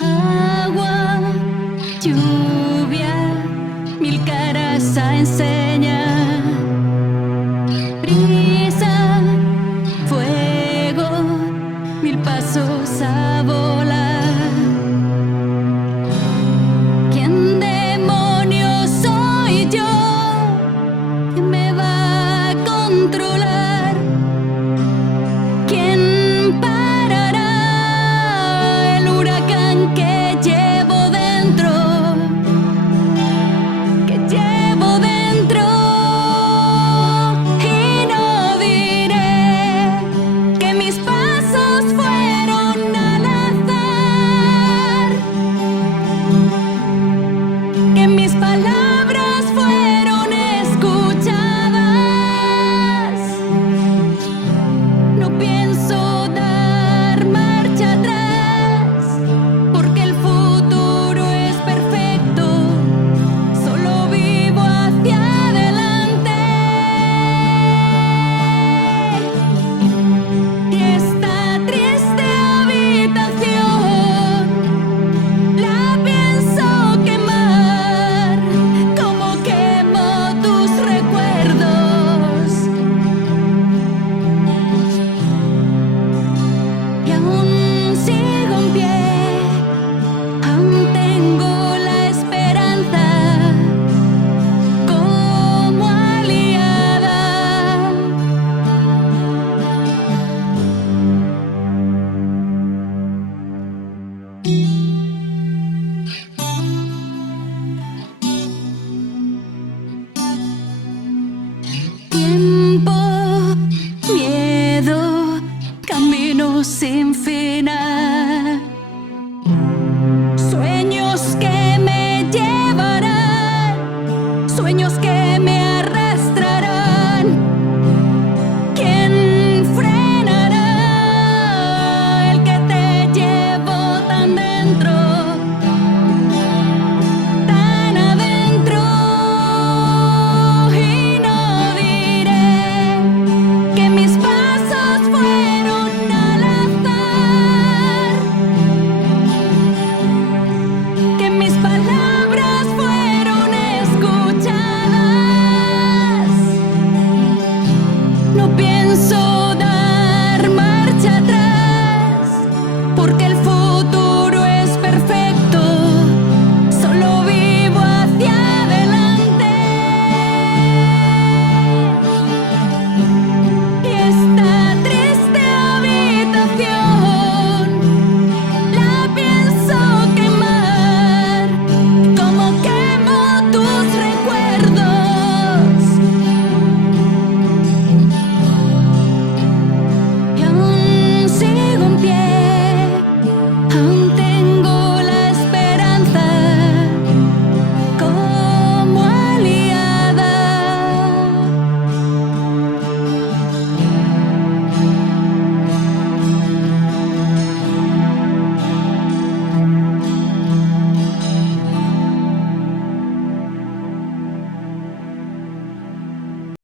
Agua, lluvia, mil caras a enseñar. Brisa, fuego, mil pasos a volar. ¿Quién demonios soy yo? ¿Quién me va a controlar? ¿Quién parará el huracán que llevo dentro? Y no diré que mis pasos fueron al azar, que mis palabras fueron escuchadas. No pienso dar marcha atrás, porque el futuro es perfecto. Solo vivo hacia adelante. Y esta triste habitación la pienso quemar, como quemo tus recuerdos. Y aún sigo en pie, aún tengo la esperanza como aliada.